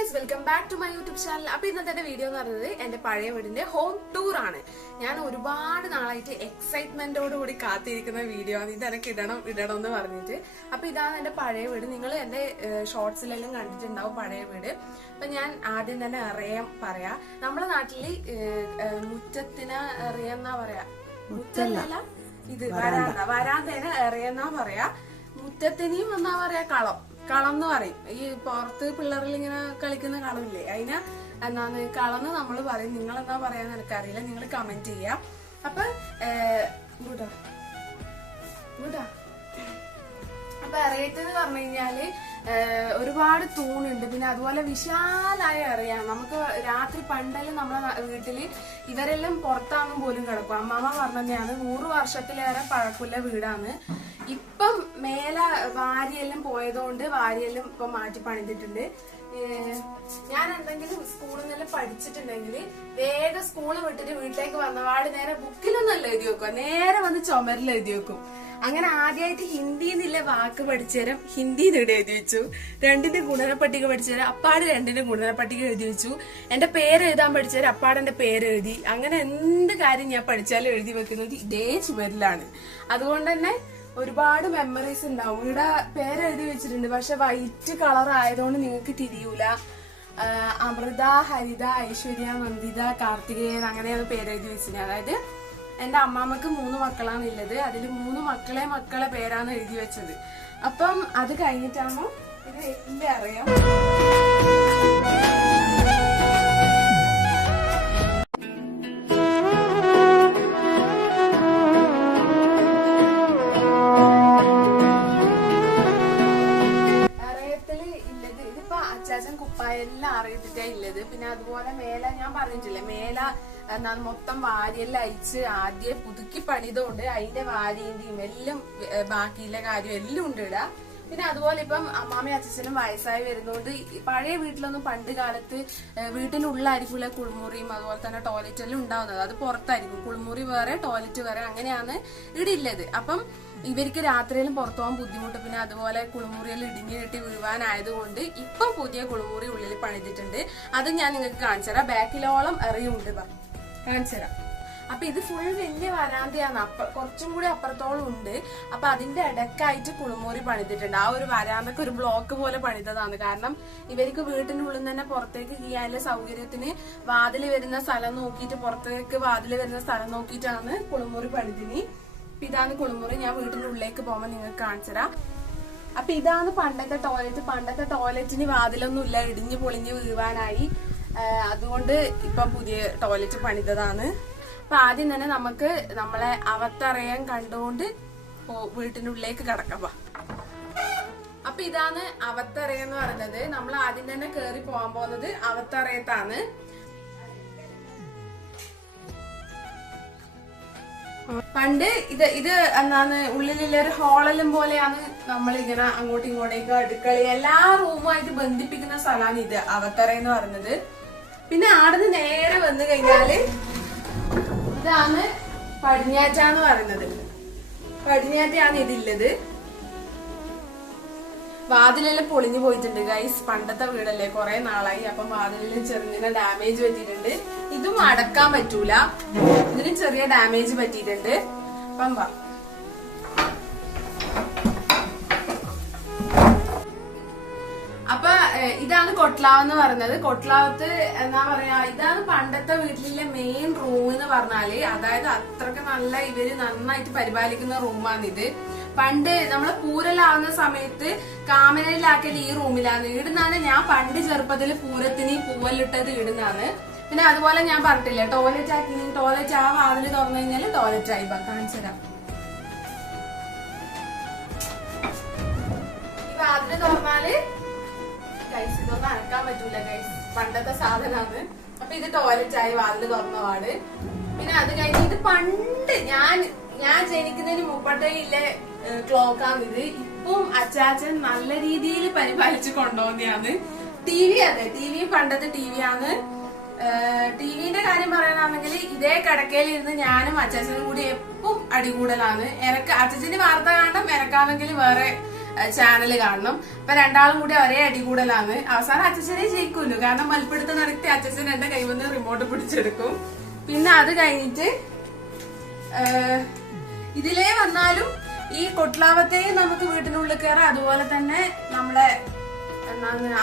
Guys, welcome back to my YouTube channel. അപ്പൊ ഇന്നത്തെ video എന്ന് പറയുന്നത് എന്റെ പഴയ വീടിന്റെ ഹോം ടൂർ ആണ്. ഞാൻ ഒരുപാട് നാളായിട്ട് എക്സൈറ്റ്മെന്റോട് കൂടി കാത്തിരിക്കുന്ന വീഡിയോ ആണ്. ഇത് എനിക്ക് ഇടണം എന്ന് പറഞ്ഞിട്ട്. അപ്പൊ ഇതാണ് എന്റെ പഴയ വീട്. നിങ്ങൾ എന്റെ ഷോർട്സിലെല്ലാം കണ്ടിട്ടുണ്ടാവും പഴയ വീട്. അപ്പൊ ഞാൻ ആദ്യം തന്നെ പറയാ, നമ്മുടെ നാട്ടില് മുറ്റത്തിന് അറിയാന്നാ പറയാ, മുറ്റല്ല ഇത് വരാന്തേനെ അറിയാന്നാ പറയാ. മുറ്റത്തിനെയും എന്നാ പറയാ കളം എന്ന് പറയും. ഈ പുറത്ത് പിള്ളേരിൽ ഇങ്ങനെ കളിക്കുന്ന കളമില്ലേ, അതിന് എന്നാന്ന് കളന്ന് നമ്മൾ പറയും. നിങ്ങൾ എന്താ പറയാന്ന് എനിക്കറിയില്ല, നിങ്ങൾ കമന്റ് ചെയ്യാം. അപ്പൊ അപ്പൊ അറിയത്തെന്ന് പറഞ്ഞു കഴിഞ്ഞാല് ഒരുപാട് തൂണുണ്ട്. പിന്നെ അതുപോലെ വിശാലായ അറിയാം. നമുക്ക് രാത്രി പണ്ടെല്ലാം നമ്മളെ വീട്ടില് ഇവരെല്ലാം പുറത്താന്നും പോലും കിടക്കും. അമ്മാമ്മ പറഞ്ഞതാണ് 100 വർഷത്തിലേറെ പഴക്കമുള്ള വീടാണ്. ഇപ്പം മേലെ വാരിയെല്ലാം പോയതുകൊണ്ട് വാരിയെല്ലാം ഇപ്പൊ മാറ്റി പണിതിട്ടുണ്ട്. ഞാൻ എന്തെങ്കിലും സ്കൂളിൽ നിന്നെല്ലാം പഠിച്ചിട്ടുണ്ടെങ്കിൽ വേഗം സ്കൂള് വിട്ടിട്ട് വീട്ടിലേക്ക് വന്നപാട് നേരെ ബുക്കിലൊന്നല്ല എഴുതി വെക്കുക, നേരെ വന്ന് ചുമരിൽ എഴുതി വെക്കും. അങ്ങനെ ആദ്യമായിട്ട് ഹിന്ദി എന്നുള്ള വാക്ക് പഠിച്ചുതരാം, ഹിന്ദി ഇവിടെ എഴുതി വെച്ചു. 2ന്റെ ഗുണനപ്പട്ടിക പഠിച്ചുതരാം, അപ്പാട് 2ന്റെ ഗുണനപ്പട്ടിക എഴുതി വെച്ചു. എന്റെ പേര് എഴുതാൻ പഠിച്ചുതരാം, അപ്പാട് എന്റെ പേര് എഴുതി. അങ്ങനെ എന്ത് കാര്യം ഞാൻ പഠിച്ചാലും എഴുതി വെക്കുന്നത് ഇതേ ചുമരിലാണ്. അതുകൊണ്ട് തന്നെ ഒരുപാട് മെമ്മറീസ് ഉണ്ടാവും. ഇവിടെ പേര് എഴുതി വെച്ചിട്ടുണ്ട്, പക്ഷെ വൈറ്റ് കളർ ആയതുകൊണ്ട് നിങ്ങൾക്ക് തിരിയൂല. അമൃത, ഹരിത, ഐശ്വര്യ, നന്ദിത, കാർത്തികേയൻ അങ്ങനെയാണ് പേര് എഴുതി വെച്ചത്. അതായത് എന്റെ അമ്മാമ്മക്ക് 3 മക്കളാണ് ഉള്ളത്. അതിൽ 3 മക്കളെ പേരാണ് എഴുതി വെച്ചത്. അപ്പം അത് കഴിഞ്ഞിട്ടാണോ ഇത് എല്ലാം അറിയാം. അച്ചാച്ചൻ കുപ്പായെല്ലാം അറിയിച്ചിട്ടേ ഇല്ലത്. പിന്നെ അതുപോലെ മേല ഞാൻ പറഞ്ഞിട്ടില്ലേ, മേല മൊത്തം വാരിയെല്ലാം അയച്ച് ആദ്യം പുതുക്കി പണിതുകൊണ്ട് അതിന്റെ വാരിന്റെയും എല്ലാം ബാക്കിയുള്ള കാര്യം എല്ലാം ഉണ്ട് ഇടാ. പിന്നെ അതുപോലെ ഇപ്പം അമ്മാമയും അച്ഛനും വയസ്സായി വരുന്നോണ്ട് പഴയ വീട്ടിലൊന്നും പണ്ട് കാലത്ത് വീട്ടിനുള്ളിലായിരിക്കില്ല കുളിമുറിയും അതുപോലെ തന്നെ ടോയ്ലറ്റെല്ലാം ഉണ്ടാവുന്നത്. അത് പുറത്തായിരിക്കും. കുളിമുറി വേറെ ടോയ്ലറ്റ് വേറെ അങ്ങനെയാണ് ഇവിടെ ഇല്ലത്. അപ്പം ഇവർക്ക് രാത്രിയിലും പുറത്തു പോകാൻ ബുദ്ധിമുട്ട്. പിന്നെ അതുപോലെ കുളിമുറിയിൽ ഇടിഞ്ഞു കെട്ടി വീഴുവാനായതുകൊണ്ട് ഇപ്പം പുതിയ കുളിമുറി ഉള്ളിൽ പണിതിട്ടുണ്ട്. അത് ഞാൻ നിങ്ങൾക്ക് കാണിച്ചു തരാം. ബാക്കിലോളം എറിയുണ്ട്, കാണിച്ചു തരാം. അപ്പൊ ഇത് ഫുൾ വലിയ വരാന്തയാണ്. കുറച്ചും കൂടി അപ്പുറത്തോളം ഉണ്ട്. അപ്പൊ അതിന്റെ ഇടക്കായിട്ട് കുളിമുറി പണിതിട്ടുണ്ട്. ആ ഒരു വരാന്തക്ക് ഒരു ബ്ലോക്ക് പോലെ പണിതതാണ്. കാരണം ഇവർക്ക് വീട്ടിനുള്ളിൽ തന്നെ പുറത്തേക്ക് ചെയ്യാനുള്ള സൗകര്യത്തിന് വാതിൽ വരുന്ന സ്ഥലം നോക്കിയിട്ട്, പുറത്തേക്ക് വാതിൽ വരുന്ന സ്ഥലം നോക്കിയിട്ടാണ് കുളിമുറി പണിതിനി. അപ്പൊ ഇതാണ് കുളിമുറി. ഞാൻ വീട്ടിന്റെ ഉള്ളിലേക്ക് പോകുമ്പോ നിങ്ങൾക്ക് കാണിച്ചുതരാം. അപ്പൊ ഇതാണ് പണ്ടത്തെ ടോയ്ലറ്റ്. പണ്ടത്തെ ടോയ്ലറ്റിന് വാതിലൊന്നും ഇല്ല, ഇടിഞ്ഞു പൊളിഞ്ഞ് വീഴാനായി. അതുകൊണ്ട് ഇപ്പൊ പുതിയ ടോയ്ലറ്റ് പണിതതാണ്. അപ്പൊ ആദ്യം തന്നെ നമുക്ക് നമ്മളെ അവത്തറയാൻ കണ്ടുകൊണ്ട് വീട്ടിന്റെ ഉള്ളിലേക്ക് കടക്കാം. അപ്പൊ ഇതാണ് അവത്തറയെന്ന് പറയുന്നത്. നമ്മൾ ആദ്യം തന്നെ കേറി പോകാൻ പോകുന്നത് അവത്തറയത്താണ്. പണ്ട് ഇത് എന്താണ് ഉള്ളിലുള്ള ഒരു ഹോളെല്ലാം പോലെയാണ്. നമ്മളിങ്ങനെ അങ്ങോട്ടും ഇങ്ങോട്ടേക്ക് അടുക്കള എല്ലാ റൂമുമായിട്ട് ബന്ധിപ്പിക്കുന്ന സ്ഥലമാണ് ഇത് അവത്തറ എന്ന് പറയുന്നത്. പിന്നെ ആടുന്ന് നേരെ വന്നു കഴിഞ്ഞാല് ഇതാണ് പടിഞ്ഞാറ്റാന്ന് പറയുന്നത്. പടിഞ്ഞാറ്റാണ് ഇതില്ലത്. വാതിലെല്ലാം പൊളിഞ്ഞു പോയിട്ടുണ്ട് ഗൈസ്. പണ്ടത്തെ വീടല്ലേ, കുറെ നാളായി. അപ്പം വാതിലെല്ലാം ചെറുങ്ങനെ ഡാമേജ് പറ്റിയിട്ടുണ്ട്. ഇതും അടക്കാൻ പറ്റൂല, ഇതിന് ചെറിയ ഡാമേജ് പറ്റിയിട്ടുണ്ട്. അപ്പം അപ്പൊ ഇതാണ് കൊട്ട്ലാവെന്ന് പറയുന്നത്. കൊട്ട്ലാവത്ത് എന്താ പറയാ, ഇതാണ് പണ്ടത്തെ വീട്ടിലെ മെയിൻ റൂം എന്ന് പറഞ്ഞാല്. അതായത് അത്രക്ക് നല്ല ഇവര് നന്നായിട്ട് പരിപാലിക്കുന്ന റൂമാണിത്. പണ്ട് നമ്മള് പൂരലാവുന്ന സമയത്ത് കാമനയിലാക്കൽ ഈ റൂമിലാണ് ഇടുന്നാണ്. ഞാൻ പണ്ട് ചെറുപ്പത്തിൽ പൂരത്തിന് പൂവലിട്ടത് ഇടുന്നാണ്. പിന്നെ അതുപോലെ ഞാൻ പറഞ്ഞിട്ടില്ലേ ടോയ്ലറ്റ് ആക്കി. ടോയ്ലറ്റ് ആ വാതില് തുറന്നു കഴിഞ്ഞാല് ടോയ്ലറ്റ് ആയി. കാണിച്ചു തരാം. ഈ വാതില് തുറന്നാല് ഗൈസ് ഇതൊന്നും അനക്കാൻ പറ്റൂല ഗൈസ്, പണ്ടത്തെ സാധനമാണ്. അപ്പൊ ഇത് ടോയ്ലറ്റ് ആയി വാതില് തുറന്ന പാട്. പിന്നെ അത് കഴിഞ്ഞ് ഇത് പണ്ട് ഞാൻ ജനിക്കുന്നതിന് മുമ്പട്ടേ ഇല്ലേ ക്ലോക്കാണ് ഇത്. ഇപ്പം അച്ചാച്ചൻ നല്ല രീതിയിൽ പരിപാലിച്ചു കൊണ്ടുപോകുന്നതാണ്. ടി വി അതെ, ടി വി പണ്ടത്തെ ടി വി ആണ്. ടിവിന്റെ കാര്യം പറയാനാണെങ്കിൽ ഇതേ കിടക്കയിലിരുന്ന് ഞാനും അച്ചാച്ചനും കൂടി എപ്പം അടികൂടലാണ്. അച്ചാച്ചന് വാർത്ത കാണാൻ എനക്കാണെങ്കിൽ വേറെ ചാനൽ കാണണം. അപ്പൊ രണ്ടാളും കൂടി ഒരേ അടികൂടലാണ്. അവസാനം അച്ഛനെ ജയിക്കുമല്ലോ, കാരണം മൽപ്പിടുത്തം നടത്തി അച്ഛൻ എന്റെ കൈവന്ന് റിമോട്ട് പിടിച്ചെടുക്കും. പിന്നെ അത് കഴിഞ്ഞിട്ട് ഇതിലേ വന്നാലും ഈ കൊട്ട്ലാവത്തെയും നമുക്ക് വീട്ടിനുള്ളിൽ കയറാം, അതുപോലെ തന്നെ നമ്മളെ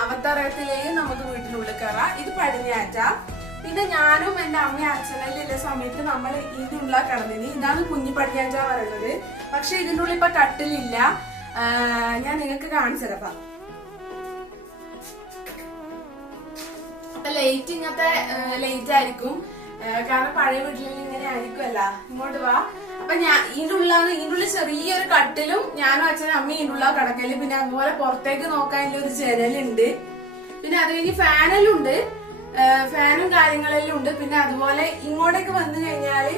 അവത്തറയത്തിലെയും നമുക്ക് വീട്ടിനുള്ളിൽ കയറാം. ഇത് പടിഞ്ഞാറ്റ. പിന്നെ ഞാനും എന്റെ അമ്മയും അച്ഛനെല്ലാം സമയത്ത് നമ്മൾ ഇതിന്റെ ഉള്ള കിടന്നിന്. ഇതാണ് കുഞ്ഞി പടിഞ്ഞാറ്റ പറയുന്നത്. പക്ഷെ ഇതിന്റെ ഉള്ളിൽ ഇപ്പൊ കട്ടിലില്ല. ഞാൻ നിങ്ങൾക്ക് കാണിച്ചു തരാം. അപ്പൊ ലൈറ്റ് ഇങ്ങനത്തെ ലൈറ്റ് ആയിരിക്കും, കാരണം പഴയ വീട്ടിൽ ഇങ്ങനെ ആയിരിക്കുമല്ല. ഇങ്ങോട്ട് വാ. അപ്പൊ ഞാൻ ഇതിന്റെ ഉള്ളിൽ ചെറിയൊരു കട്ടിലും ഞാനും അച്ഛനും അമ്മയും ഇതിന്റെ ഉള്ള കിടക്കല്. പിന്നെ അതുപോലെ പുറത്തേക്ക് നോക്കാനുള്ള ഒരു ജനലുണ്ട്. പിന്നെ അത് കഴിഞ്ഞ് ഫാനെല്ലാം ഉണ്ട്, ഫാനും കാര്യങ്ങളെല്ലാം ഉണ്ട്. പിന്നെ അതുപോലെ ഇങ്ങോട്ടേക്ക് വന്നു കഴിഞ്ഞാല്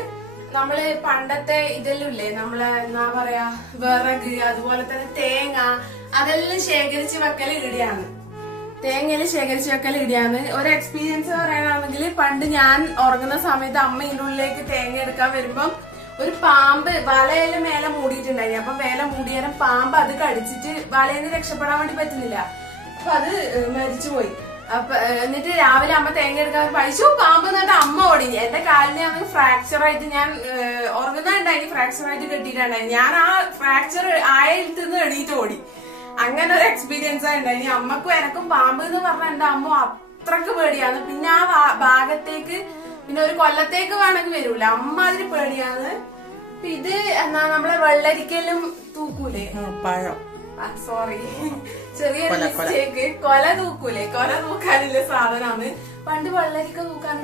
നമ്മള് പണ്ടത്തെ ഇതെല്ലാം ഇല്ലേ, നമ്മളെ എന്താ പറയാ വിറക്, അതുപോലെ തന്നെ തേങ്ങ, അതെല്ലാം ശേഖരിച്ച് വെക്കൽ ഇടിയാണ്. തേങ്ങയെല്ലാം ശേഖരിച്ച് വെക്കൽ ഇടിയാണ്. ഒരു എക്സ്പീരിയൻസ് പറയാനാണെങ്കിൽ പണ്ട് ഞാൻ ഉറങ്ങുന്ന സമയത്ത് അമ്മ ഇതിന്റെ ഉള്ളിലേക്ക് തേങ്ങ എടുക്കാൻ വരുമ്പം ഒരു പാമ്പ് വലയെല്ലാം മേലെ മൂടിയിട്ടുണ്ടായി. അപ്പൊ മേലെ മൂടിയാലും പാമ്പ് അത് കടിച്ചിട്ട് വലയിന്ന് രക്ഷപ്പെടാൻ വേണ്ടി പറ്റുന്നില്ല. അപ്പൊ അത് മരിച്ചുപോയി. അപ്പൊ എന്നിട്ട് രാവിലെ അമ്മ തേങ്ങ എടുക്കാൻ പൈസ പാമ്പ് എന്നിട്ട് അമ്മ ഓടി. എന്റെ കാലിനെ അത് ഫ്രാക്ചർ ആയിട്ട് ഞാൻ ഉറങ്ങുന്നുണ്ടായി, ഫ്രാക്ചർ ആയിട്ട് കെട്ടിയിട്ടുണ്ടായി. ഞാൻ ആ ഫ്രാക്ചർ ആയിട്ട് എണീറ്റ് ഓടി. അങ്ങനെ ഒരു എക്സ്പീരിയൻസ് ഉണ്ടായി. അമ്മക്കും എനക്കും പാമ്പ് എന്ന് പറഞ്ഞാൽ എന്റെ അമ്മ അത്രക്ക് പേടിയാണ്. പിന്നെ ആ ഭാഗത്തേക്ക് പിന്നെ ഒരു കൊല്ലത്തേക്ക് വേണമെങ്കിൽ വരൂല, അമ്മ അതിന് പേടിയാണ്. ഇത് എന്നാ നമ്മളെ വെള്ളരിക്കലും തൂക്കൂലേ, പഴം, സോറി ചെറിയൊരു മിസ്റ്റേക്ക്, കൊല തൂക്കൂലേ, കൊല തൂക്കാനുള്ള സാധനമാണ്. പണ്ട് വെള്ളരിക്ക തൂക്കാൻ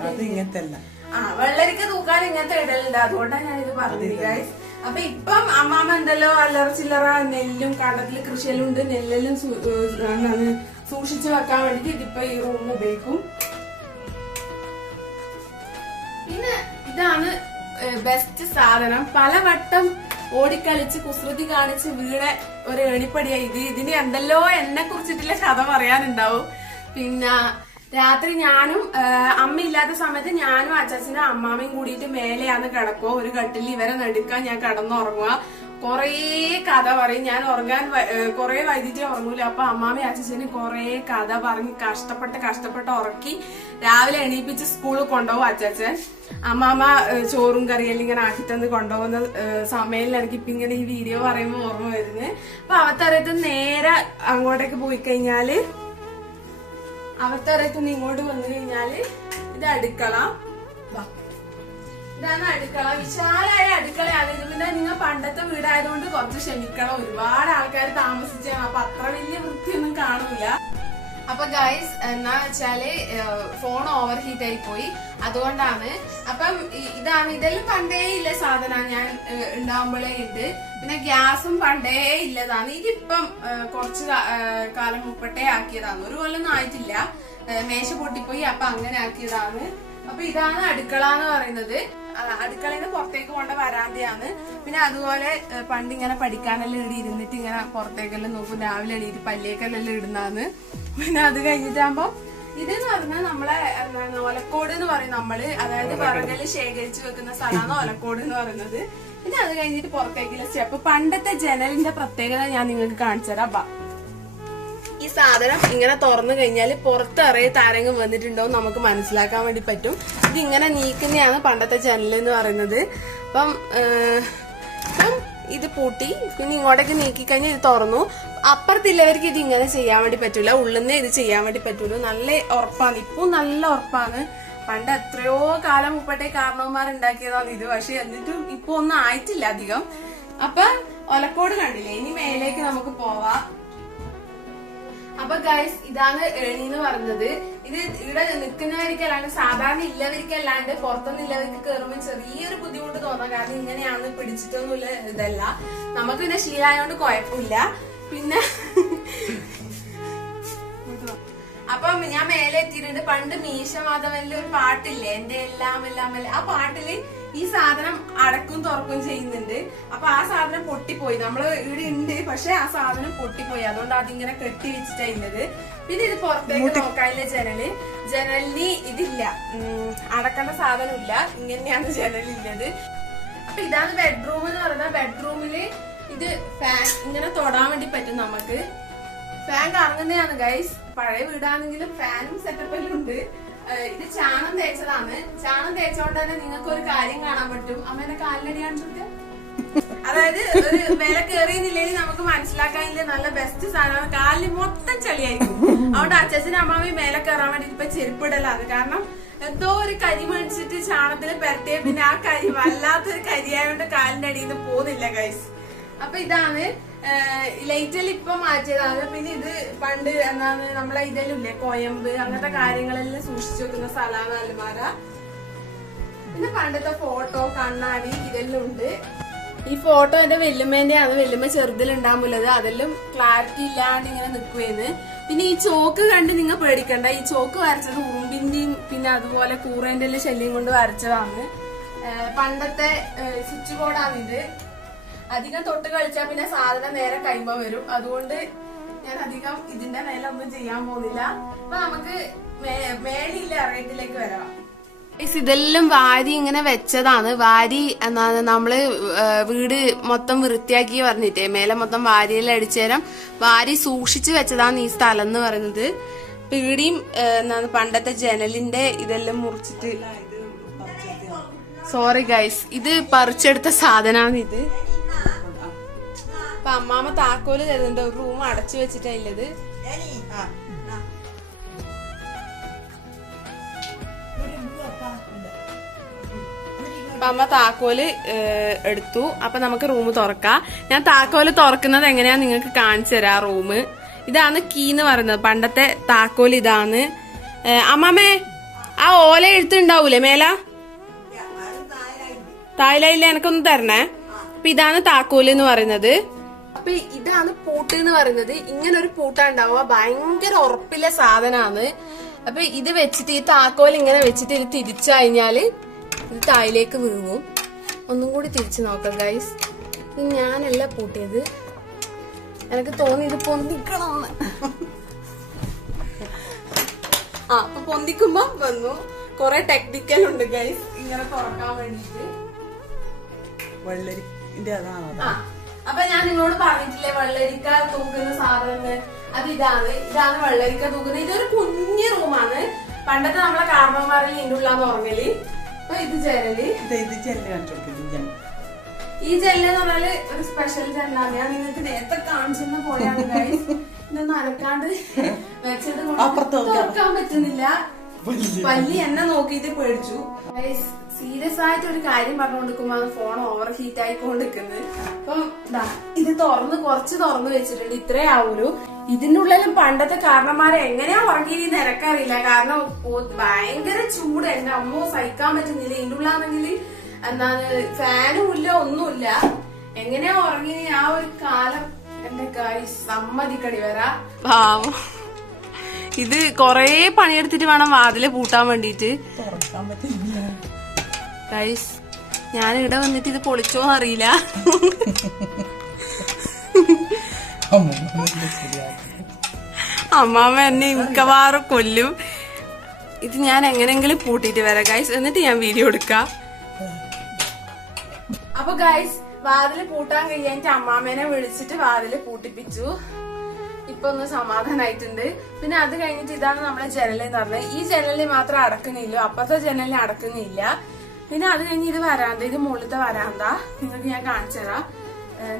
വെള്ളരിക്ക തൂക്കാൻ ഇങ്ങനത്തെ ഇടലുണ്ട്. അതുകൊണ്ടാണ് ഞാൻ ഇത് പറഞ്ഞത് ഗൈസ്. അപ്പൊ ഇപ്പം അമ്മാമ്മ എന്തല്ലോ അല്ലറ ചില്ലറ നെല്ലും കണ്ടത്തില് കൃഷിയെല്ലാം ഉണ്ട്, നെല്ലെല്ലാം സൂക്ഷിച്ചു വെക്കാൻ വേണ്ടിട്ട് ഇതിപ്പോ ഈ റൂം ഉപയോഗിക്കും. പിന്നെ ഇതാണ് ബെസ്റ്റ് സാധനം. പലവട്ടം ഓടിക്കളിച്ച് കുസൃതി കാണിച്ച് വീണ ഒരു ഏണിപ്പടിയാ ഇത്. ഇതിന് എന്തെല്ലോ എന്നെ കുറിച്ചിട്ടുള്ള കഥ പറയാനുണ്ടാവും. പിന്നെ രാത്രി ഞാനും അമ്മ ഇല്ലാത്ത സമയത്ത് ഞാനും അച്ചാച്ചനും അമ്മാമ്മയും കൂടിയിട്ട് മേലെയാണ് കിടക്കുക. ഒരു കട്ടിൽ ഇവരെ നടുക്കാൻ ഞാൻ കിടന്നുറങ്ങുക. കൊറേ കഥ പറയും. ഞാൻ ഉറങ്ങാൻ കൊറേ വൈകിട്ടേ ഉറങ്ങൂല. അപ്പൊ അമ്മാമ്മയും അച്ഛനും കൊറേ കഥ പറഞ്ഞ് കഷ്ടപ്പെട്ട് ഉറക്കി രാവിലെ എണീപ്പിച്ച് സ്കൂളിൽ കൊണ്ടുപോകും അച്ചാച്ചൻ. അമ്മാമ്മ ചോറും കറിയെല്ലാം ഇങ്ങനെ ആക്കിത്തന്ന് കൊണ്ടുപോകുന്ന സമയത്തിൽ എനിക്കിപ്പൊ ഇങ്ങനെ ഈ വീഡിയോ പറയുമ്പോൾ ഓർമ്മ വരുന്നത്. അപ്പൊ അവത്തറിയത്ത് നേരെ അങ്ങോട്ടേക്ക് പോയി കഴിഞ്ഞാല്, അവത്തറിയത്തുനിന്ന് ഇങ്ങോട്ട് വന്നു കഴിഞ്ഞാല് ഇത് അടുക്കള. ഇതാണ് അടുക്കള. വിശാലായ അടുക്കളയാണ് ഇത്. പിന്നെ നിങ്ങൾ പണ്ടത്തെ വീടായതുകൊണ്ട് കുറച്ച് ക്ഷമിക്കണം, ഒരുപാട് ആൾക്കാർ താമസിച്ചാണ്. അപ്പൊ അത്ര വലിയ വൃത്തിയൊന്നും കാണൂല. അപ്പൊ ഗൈസ് എന്നാ വെച്ചാല് ഫോൺ ഓവർ ഹീറ്റ് ആയി പോയി, അതുകൊണ്ടാണ്. അപ്പം ഇതെല്ലാം പണ്ടേ ഇല്ല സാധനമാണ്, ഞാൻ ഉണ്ടാവുമ്പോഴേ ഉണ്ട്. പിന്നെ ഗ്യാസും പണ്ടേ ഇല്ലതാണ്. ഇതിപ്പം കുറച്ച് കാലം മുപ്പട്ടേ ആക്കിയതാണ്, ഒരു കൊല്ലൊന്നും ആയിട്ടില്ല. മേശ പൊട്ടിപ്പോയി, അപ്പൊ അങ്ങനെ ആക്കിയതാണ്. അപ്പൊ ഇതാണ് അടുക്കള എന്ന് പറയുന്നത്. അടുക്കളയിൽ നിന്ന് പുറത്തേക്ക് പോകേണ്ട വരാന്തയാണ്. പിന്നെ അതുപോലെ പണ്ട് ഇങ്ങനെ പഠിക്കാനെല്ലാം ഇവിടെ ഇരുന്നിട്ട് ഇങ്ങനെ പുറത്തേക്കെല്ലാം നോക്കും, രാവിലെ എണീറ്റ് പല്ലിയേക്കെല്ലാം ഇടുന്നതാണ്. പിന്നെ അത് കഴിഞ്ഞിട്ടാകുമ്പോ ഇതെന്ന് പറഞ്ഞാൽ നമ്മളെ എന്താണ് ഒലക്കോട് എന്ന് പറയും നമ്മള്, അതായത് വിറകല് ശേഖരിച്ചു വെക്കുന്ന സ്ഥലമാണ് ഒലക്കോട് എന്ന് പറയുന്നത്. പിന്നെ അത് കഴിഞ്ഞിട്ട് പുറത്തേക്കുള്ള സ്റ്റെപ്പ്. പണ്ടത്തെ ജനലിന്റെ പ്രത്യേകത ഞാൻ നിങ്ങൾക്ക് കാണിച്ചു തരാം. ഈ സാധനം ഇങ്ങനെ തുറന്നു കഴിഞ്ഞാൽ പുറത്തിറയെ താരങ്ങും വന്നിട്ടുണ്ടോ എന്ന് നമുക്ക് മനസ്സിലാക്കാൻ വേണ്ടി പറ്റും. ഇത് ഇങ്ങനെ നീക്കുന്നതാണ് പണ്ടത്തെ ജനൽ എന്ന് പറയുന്നത്. അപ്പം ഇത് പൂട്ടി പിന്നെ ഇങ്ങോട്ടേക്ക് നീക്കി കഴിഞ്ഞാൽ ഇത് തുറന്നു. അപ്പുറത്തില്ലവർക്ക് ഇത് ഇങ്ങനെ ചെയ്യാൻ വേണ്ടി പറ്റൂല, ഉള്ളിന്ന് ഇത് ചെയ്യാൻ വേണ്ടി പറ്റൂല. നല്ല ഉറപ്പാണ്, ഇപ്പം നല്ല ഉറപ്പാണ്. പണ്ട് എത്രയോ കാലം മുപ്പട്ടേ കാരണവന്മാരുണ്ടാക്കിയതാണ് ഇത്. പക്ഷെ എന്നിട്ടും ഇപ്പൊ ഒന്നും ആയിട്ടില്ല അധികം. അപ്പൊ ഒലക്കോട് കണ്ടില്ലേ, ഇനി മേലേക്ക് നമുക്ക് പോവാം. അപ്പൊ ഗൈസ് ഇതാണ് ഏണി എന്ന് പറഞ്ഞത്. ഇത് ഇവിടെ നിൽക്കുന്നവർക്കല്ലാണ്ട് സാധാരണ ഇല്ലവർക്കല്ലാണ്ട് പുറത്തുനിന്ന് ഇല്ലവർക്ക് കയറുമ്പോൾ ചെറിയൊരു ബുദ്ധിമുട്ട് തോന്നാം, കാരണം ഇങ്ങനെയാണ് പിടിച്ചിട്ടൊന്നുമില്ല ഇതല്ല. നമുക്ക് പിന്നെ ശീലമായോണ്ട് കുഴപ്പമില്ല. പിന്നെ അപ്പം ഞാൻ മേലെ എത്തിയിട്ടുണ്ട്. പണ്ട് മീശ മാധവനിലെ ഒരു പാട്ടില്ലേ, എന്റെ എല്ലാം ആ പാട്ടില് ഈ സാധനം അടക്കും തുറക്കും ചെയ്യുന്നുണ്ട്. അപ്പൊ ആ സാധനം പൊട്ടിപ്പോയി. നമ്മള് ഇവിടെ ഉണ്ട്, പക്ഷെ ആ സാധനം പൊട്ടിപ്പോയി. അതുകൊണ്ട് അതിങ്ങനെ കെട്ടി വെച്ചിട്ടുള്ളത്. പിന്നെ ഇത് പുറത്തേക്ക് നോക്കാനില്ല ജനലിന് ഇതില്ല, അടക്കേണ്ട സാധനം ഇല്ല. ഇങ്ങനെയാണ് ജനലില്ലത്. അപ്പൊ ഇതാണ് ബെഡ്റൂം എന്ന് പറയുന്നത്. ബെഡ്റൂമില് ഇത് ഫാൻ ഇങ്ങനെ തൊടാൻ വേണ്ടി പറ്റും നമുക്ക്. ഫാൻ കറങ്ങുന്നതാണ് ഗൈസ്. പഴയ വീടാണെങ്കിലും ഫാനും സെറ്റപ്പ് എല്ലാം ഉണ്ട്. ഇത് ചാണം തേച്ചതാണ്. ചാണം തേച്ചോണ്ട് തന്നെ നിങ്ങൾക്ക് ഒരു കാര്യം കാണാൻ പറ്റും. അമ്മേന്റെ കാലിനടി കാണിച്ചിട്ട്, അതായത് ഒരു വില കയറിയെന്നില്ലെങ്കിൽ നമുക്ക് മനസ്സിലാക്കാനില്ല നല്ല ബെസ്റ്റ് സാധനമാണ്. കാലിന് മൊത്തം ചളിയായിരിക്കും. അതുകൊണ്ട് അച്ഛനും അമ്മാവയും മേലെ കയറാൻ വേണ്ടി ഇപ്പൊ ചെരുപ്പിടലാണ്. കാരണം എന്തോ ഒരു കരി മേടിച്ചിട്ട് ചാണത്തിൽ പെരട്ടിയ പിന്നെ ആ കരി വല്ലാത്തൊരു കരിയായോണ്ട് കാലിന്റെ അടിയിൽ നിന്ന് പോകുന്നില്ല ഗൈസ്. അപ്പൊ ഇതാണ് ലൈറ്റെല്ലാം ഇപ്പൊ മാറ്റിയതാണ്. പിന്നെ ഇത് പണ്ട് എന്താണ് നമ്മളെ ഇതിലില്ലേ കോയമ്പ് അങ്ങനത്തെ കാര്യങ്ങളെല്ലാം സൂക്ഷിച്ചു വെക്കുന്ന സ്ഥലമാണ് അലമാര. പിന്നെ പണ്ടത്തെ ഫോട്ടോ കണ്ണാടി ഇതെല്ലാം ഉണ്ട്. ഈ ഫോട്ടോ എന്റെ വെല്ലുമ്മേന്റെ ആണ്. വെല്ലുമ്മ ചെറുതിലുണ്ടാകുമ്പോഴത് അതെല്ലാം ക്ലാരിറ്റി ഇല്ലാണ്ട് ഇങ്ങനെ നിൽക്കുവേന്ന്. പിന്നെ ഈ ചോക്ക് കണ്ട് നിങ്ങൾ പേടിക്കണ്ട. ഈ ചോക്ക് വരച്ചത് ഉറുമ്പിന്റെയും പിന്നെ അതുപോലെ കൂറേന്റെ എല്ലാം ശല്യം കൊണ്ട് വരച്ചതാണ്. പണ്ടത്തെ സ്വിച്ച് ബോർഡാണിത്. അധികം തൊട്ട് കളിച്ചാൽ പിന്നെ സാധനം നേരെ കൈമ വരും. അതുകൊണ്ട് ഞാൻ അധികം ഇതിന്റെ മേലെ ഒന്നും ചെയ്യാൻ പോകുന്നില്ല. അപ്പൊ നമുക്ക് മേളില്ല അറിയത്തിലേക്ക് വരാം. ഇതെല്ലാം വാരി ഇങ്ങനെ വെച്ചതാണ്. വാരി എന്താണ് നമ്മള് വീട് മൊത്തം വൃത്തിയാക്കി പറഞ്ഞിട്ടേ മേലെ മൊത്തം വാരിയെല്ലാം അടിച്ചു തരാം. വാരി സൂക്ഷിച്ചു വെച്ചതാണ് ഈ സ്ഥലം എന്ന് പറയുന്നത്. പീടിയും എന്താണ് പണ്ടത്തെ ജനലിന്റെ ഇതെല്ലാം മുറിച്ചിട്ട്, സോറി ഗൈസ്, ഇത് പറിച്ചെടുത്ത സാധനമാണ് ഇത്. അപ്പൊ അമ്മാമ്മ താക്കോല് തരുന്നുണ്ട്. ഒരു റൂം അടച്ചു വെച്ചിട്ടുള്ളത്. അപ്പൊ അമ്മ താക്കോല് എടുത്തു. അപ്പൊ നമുക്ക് റൂം തുറക്കാം. ഞാൻ താക്കോല് തുറക്കുന്നത് എങ്ങനെയാ നിങ്ങൾക്ക് കാണിച്ചു തരാം. റൂം ഇതാണ് കീ എന്ന് പറയുന്നത്. പണ്ടത്തെ താക്കോല് ഇതാണ്. അമ്മാമ്മേ ആ ഓല എഴുത്തുണ്ടാവൂലേ മേല? തായില്ല, എനക്കൊന്ന് തരണേ. അപ്പൊ ഇതാണ് താക്കോല് എന്ന് പറയുന്നത്. അപ്പൊ ഇതാണ് പൂട്ട് എന്ന് പറയുന്നത്. ഇങ്ങനെ ഒരു പൂട്ടാ ഉണ്ടാവുക. ഭയങ്കര ഉറപ്പില്ല സാധനമാണ്. അപ്പൊ ഇത് വെച്ചിട്ട് ഈ താക്കോൽ ഇങ്ങനെ വെച്ചിട്ട് ഇത് തിരിച്ചു കഴിഞ്ഞാല് ഇത് തായിലേക്ക് വീങ്ങും. ഒന്നും കൂടി തിരിച്ചു നോക്കാം ഗൈസ്. ഇത് ഞാനല്ല പൂട്ടിയത്. എനിക്ക് തോന്നി ഇത് പൊന്തിക്കണമെന്ന്. അപ്പൊ പൊന്തിക്കുമ്പോ വന്നു. കൊറേ ടെക്നിക്കൽ ഉണ്ട് ഗൈസ് ഇങ്ങനെ തുറക്കാൻ വേണ്ടിട്ട്. അപ്പൊ ഞാൻ നിങ്ങളോട് പറഞ്ഞിട്ടില്ലേ വെള്ളരിക്ക തൂക്കുന്ന സാധനം? അത് ഇതാണ് വെള്ളരിക്ക തൂക്കുന്നത്. ഇതൊരു കുഞ്ഞു റൂമാണ്. പണ്ടത്തെ നമ്മളെ കാർമ്മന്മാരിൽ ഇതിന്റെ ഉള്ളാന്ന് ഉറങ്ങല്. അപ്പൊ ഇത് ജനല്. ഈ ജനല് എന്ന് പറഞ്ഞാല് ഒരു സ്പെഷ്യൽ ജനലാണ്. ഞാൻ നിങ്ങൾക്ക് നേരത്തെ കാണിച്ചിരുന്ന പോലെയാണ് ഗൈസ്. ഇതൊന്നും അനക്കാണ്ട് വെച്ചത് തുറക്കാൻ പറ്റുന്നില്ല. പല്ലി എന്നെ നോക്കിയിട്ട് പേടിച്ചു ഗൈസ്. സീരിയസ് ആയിട്ട് ഒരു കാര്യം പറഞ്ഞുകൊണ്ടിരിക്കുമ്പോ ഫോൺ ഓവർ ഹീറ്റ് ആയിക്കൊണ്ടിരിക്കുന്നത്. അപ്പം ഇത് കുറച്ച് തുറന്നു വെച്ചിട്ടുണ്ട്. ഇത്രേ ആവൂലു. ഇതിന്റെ ഉള്ളിലും പണ്ടത്തെ കാരണന്മാരെ എങ്ങനെയാ ഉറങ്ങിയെന്ന് എനക്കറിയില്ല. കാരണം ഭയങ്കര ചൂട്. എന്റെ അമ്മോ സഹിക്കാൻ പറ്റുന്നില്ല. ഇതിന്റെ ഉള്ളാണെങ്കിൽ എന്താണ് ഫാനും ഇല്ല, ഒന്നുമില്ല. എങ്ങനെയാ ഉറങ്ങി ആ ഒരു കാലം എന്റെ ഗൈസ് സമ്മതിക്കടി വരാ. ഇത് കൊറേ പണിയെടുത്തിട്ട് വേണം വാതില് പൂട്ടാൻ വേണ്ടിട്ട്. ഗൈസ് ഞാൻ ഇവിടെ വന്നിട്ട് ഇത് പൊളിച്ചോന്ന് അറിയില്ല. അമ്മാമ്മ എന്നെ മിക്കവാറും കൊല്ലും. ഇത് ഞാൻ എങ്ങനെങ്കിലും പൂട്ടിട്ട് വരാം ഗൈസ്. എന്നിട്ട് ഞാൻ വീഡിയോ എടുക്കാം. അപ്പൊ ഗൈസ് വാതില് പൂട്ടാൻ കഴിയാൻ അമ്മാമ്മേനെ വിളിച്ചിട്ട് വാതില് പൂട്ടിപ്പിച്ചു. ഇപ്പൊ ഒന്ന് സമാധാനായിട്ടുണ്ട്. പിന്നെ അത് കഴിഞ്ഞിട്ട് ഇതാണ് നമ്മളെ ജനലെന്ന് പറഞ്ഞത്. ഈ ജനലിൽ മാത്രം അടക്കുന്നില്ല, അപ്പുറത്തെ ജനലിൽ അടക്കുന്നില്ല. പിന്നെ അത് കഴിഞ്ഞ് ഇത് വരാന്ത. ഇത് മുകളിലത്തെ വരാന്ത നിങ്ങൾക്ക് ഞാൻ കാണിച്ചു തരാം.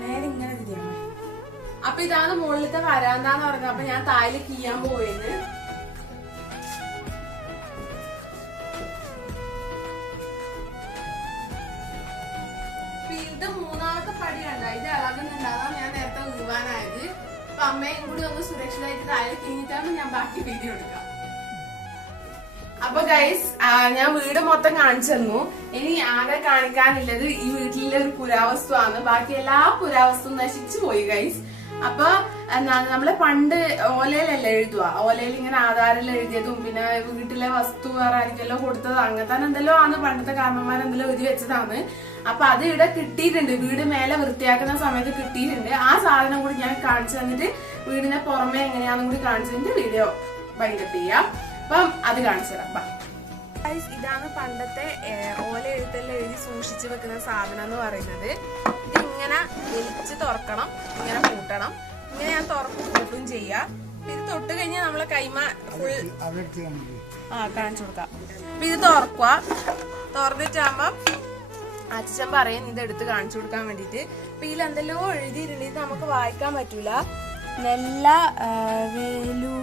നേരെ ഇങ്ങനെ തിരിയാൻ. അപ്പൊ ഇതാണ് മുകളിലത്തെ വരാന്താന്ന് പറഞ്ഞത്. അപ്പൊ ഞാൻ താഴെ കീയാൻ പോയത്. ഇത് മൂന്നാമത്തെ പടി കണ്ട. ഇത് ഇളകുന്നുണ്ടാകാം. ഞാൻ നേരത്തെ വീവാനായത്. അപ്പൊ അമ്മയും കൂടി ഒന്ന് സുരക്ഷിതമായിട്ട് താഴെ കിഞ്ഞിട്ടാണ് ഞാൻ ബാക്കി വീഡിയോ എടുക്കാം. അപ്പൊ ഗൈസ് ഞാൻ വീട് മൊത്തം കാണിച്ചു തന്നു. ഇനി ആകെ കാണിക്കാനുള്ളത് ഈ വീട്ടിലെ ഒരു പുരാവസ്തുവാണ്. ബാക്കി എല്ലാ പുരാവസ്തുവും നശിച്ചു പോയി ഗൈസ്. അപ്പൊ എന്താണ് നമ്മളെ പണ്ട് ഓലയിലല്ല എഴുതുക. ഓലയിൽ ഇങ്ങനെ ആധാരം എഴുതിയതും പിന്നെ വീട്ടിലെ വസ്തു വേറെ ആയിരിക്കല്ലോ കൊടുത്തത്. അങ്ങനത്തെ എന്തെല്ലോ ആണ് പണ്ടത്തെ കാരണന്മാരെന്തെല്ലോ എഴുതി വെച്ചതാണ്. അപ്പൊ അത് ഇവിടെ കിട്ടിയിട്ടുണ്ട്. വീട് മേലെ വൃത്തിയാക്കുന്ന സമയത്ത് കിട്ടിയിട്ടുണ്ട്. ആ സാധനം കൂടി ഞാൻ കാണിച്ചു തന്നിട്ട് വീടിനെ പുറമെ എങ്ങനെയാണെന്നും കൂടി കാണിച്ചു തന്നിട്ട് വീഡിയോ വൈൻഡപ്പ് ചെയ്യാം. അപ്പം അത് കാണിച്ചു തരാം. ഇതാണ് പണ്ടത്തെ ഓല എഴുത്തെല്ലാം എഴുതി സൂക്ഷിച്ചു വെക്കുന്ന സാധനം എന്ന് പറയുന്നത്. ഇത് ഇങ്ങനെ വലിച്ച് തുറക്കണം, ഇങ്ങനെ പൂട്ടണം. ഇങ്ങനെ ഞാൻ തുറക്കും പൂട്ടും ചെയ്യാം. ഇത് തൊട്ട് കഴിഞ്ഞാൽ നമ്മളെ കൈമ ഫുൾ കാണിച്ചു കൊടുക്കാം. അപ്പൊ ഇത് തുറക്കുക. തുറന്നിട്ടാകുമ്പോ അച്ഛൻ പറയും ഇത് എടുത്ത് കാണിച്ചു കൊടുക്കാൻ വേണ്ടിട്ട്. അപ്പൊ ഇതിൽ എന്തെല്ലോ എഴുതിയിട്ടുണ്ട്, ഇത് നമുക്ക് വായിക്കാൻ പറ്റൂല. നെല്ല വേലു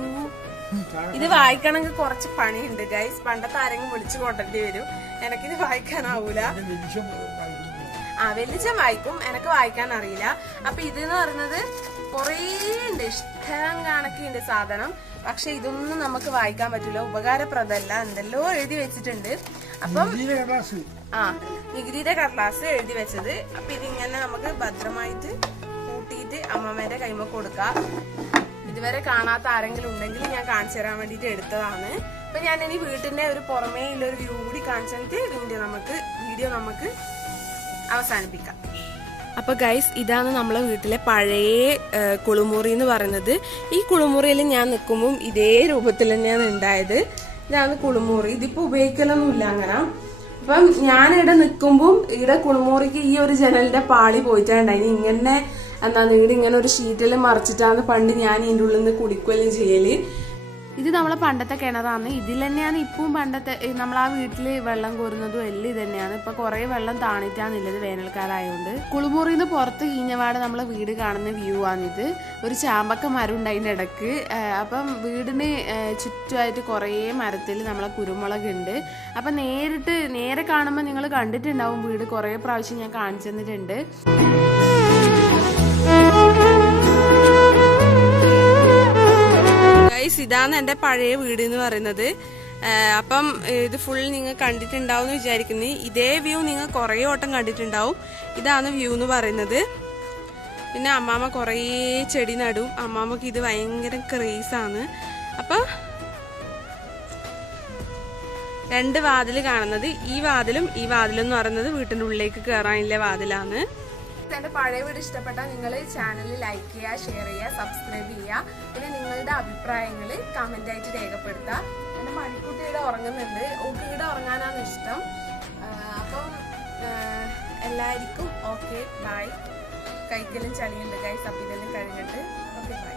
ഇത് വായിക്കണമെങ്കിൽ കുറച്ച് പണിയുണ്ട് ഗൈസ്. പണ്ടത്തെ ആരെങ്കിലും വിളിച്ചു കൊണ്ടേണ്ടി വരും. എനിക്കിത് വായിക്കാനാവൂല. വെളിച്ചം വായിക്കും, എനിക്ക് വായിക്കാൻ അറിയില്ല. അപ്പൊ ഇതെന്ന് പറയുന്നത് കൊറേ ഉണ്ട്, ഇഷ്ടം കണക്കുണ്ട് സാധനം. പക്ഷെ ഇതൊന്നും നമുക്ക് വായിക്കാൻ പറ്റൂല, ഉപകാരപ്രദമല്ല. എന്തെല്ലോ എഴുതി വെച്ചിട്ടുണ്ട്. അപ്പം നികുതിയുടെ കടലാസ് എഴുതി വെച്ചത്. അപ്പൊ ഇതിങ്ങനെ നമുക്ക് ഭദ്രമായിട്ട് കൂട്ടിയിട്ട് അമ്മമ്മേന്റെ കൈമ കൊടുക്കാം. ഇതുവരെ കാണാത്ത ആരെങ്കിലും ഉണ്ടെങ്കിൽ ഞാൻ കാണിച്ചു തരാൻ വേണ്ടിട്ട് എടുത്തതാണ്. അപ്പൊ ഞാൻ ഇനി വീട്ടിന്റെ ഒരു പുറമേ ഉള്ളൊരു വ്യൂ കൂടി കാണിച്ചിട്ട് വീഡിയോ നമുക്ക് അവസാനിപ്പിക്കാം. അപ്പൊ ഗൈസ്, ഇതാണ് നമ്മളെ വീട്ടിലെ പഴയ കുളിമുറി എന്ന് പറയുന്നത്. ഈ കുളിമുറിയിൽ ഞാൻ നിൽക്കുമ്പോൾ ഇതേ രൂപത്തിൽ തന്നെയാണ് ഉണ്ടായത്. ഇതാണ് കുളിമുറി. ഇതിപ്പോ ഉപയോഗിക്കലൊന്നുമില്ല അങ്ങനെ. അപ്പം ഞാനിവിടെ നിൽക്കുമ്പോൾ ഇവിടെ കുളിമുറിക്ക് ഈ ഒരു ജനലിന്റെ പാളി പോയിട്ടുണ്ടായി. ഇങ്ങനെ ഇവിടെ ഇങ്ങനെ ഒരു ഷീറ്റിൽ മറിച്ചിട്ടാണ് പണ്ട് ഞാൻ ഇതിൻ്റെ ഉള്ളിൽ നിന്ന് കുടിക്കുകയും ചെയ്യല്. ഇത് നമ്മളെ പണ്ടത്തെ കിണറാണ്. ഇതിൽ തന്നെയാണ് ഇപ്പം പണ്ടത്തെ നമ്മളാ വീട്ടില് വെള്ളം കോരുന്നതും എല്ലാം ഇത് തന്നെയാണ്. ഇപ്പൊ കുറെ വെള്ളം താണിട്ടാണുള്ളത് വേനൽക്കാലമായോണ്ട്. കുളിമുറിന്ന് പുറത്ത് കീഞ്ഞപാട് നമ്മളെ വീട് കാണുന്ന വ്യൂ ആണിത്. ഒരു ചാമ്പക്ക മരം ഉണ്ട് അതിൻ്റെ ഇടക്ക്. അപ്പം വീടിന് ചുറ്റുമായിട്ട് കുറേ മരത്തിൽ നമ്മളെ കുരുമുളക് ഉണ്ട്. അപ്പൊ നേരെ കാണുമ്പോൾ നിങ്ങൾ കണ്ടിട്ടുണ്ടാവും വീട്. കുറേ പ്രാവശ്യം ഞാൻ കാണിച്ചു തന്നിട്ടുണ്ട്. ഇതാണ് എന്റെ പഴയ വീട് എന്ന് പറയുന്നത്. അപ്പം ഇത് ഫുൾ നിങ്ങൾ കണ്ടിട്ടുണ്ടാവും എന്ന് വിചാരിക്കുന്നു. ഇതേ വ്യൂ നിങ്ങൾ കുറേ വട്ടം കണ്ടിട്ടുണ്ടാവും. ഇതാണ് വ്യൂ എന്ന് പറയുന്നത്. പിന്നെ അമ്മാമ്മ കുറേ ചെടി നടും. അമ്മാമ്മക്ക് ഇത് ഭയങ്കര ക്രേസാണ്. അപ്പൊ 2 വാതിൽ കാണുന്നത് ഈ വാതിലും എന്ന് പറയുന്നത് വീട്ടിന്റെ ഉള്ളിലേക്ക് കയറാനുള്ള വാതിലാണ്. എന്റെ പഴയ വീട് ഇഷ്ടപ്പെട്ടാൽ നിങ്ങൾ ചാനൽ ലൈക്ക് ചെയ്യുക, ഷെയർ ചെയ്യുക, സബ്സ്ക്രൈബ് ചെയ്യുക. പിന്നെ നിങ്ങളുടെ അഭിപ്രായങ്ങൾ കമന്റ് ആയിട്ട് രേഖപ്പെടുത്തുക. എന്റെ മണിക്കുട്ടി ഇവിടെ ഉറങ്ങുന്നുണ്ട്. ഓക്ക് ഇവിടെ ഉറങ്ങാനാണ് ഇഷ്ടം. അപ്പം എല്ലാവർക്കും ഓക്കെ ബൈ. കൈക്കലും ചളിയുണ്ട് ഗൈസ്. അപ്പം ഇതെല്ലാം കഴിഞ്ഞിട്ട് ഓക്കെ ബൈ.